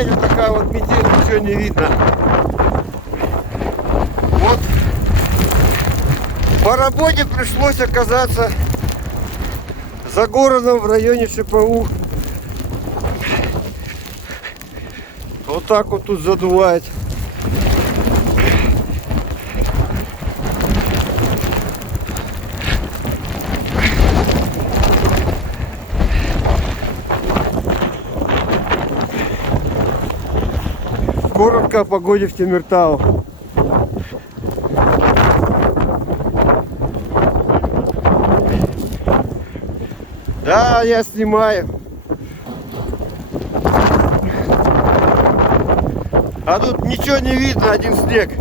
опять вот такая вот метель, ничего не видно. Вот по работе пришлось оказаться за городом в районе ШПУ. Вот так вот тут задувает. Коротко о погоде в Темиртау. Да, я снимаю. А тут ничего не видно, один снег.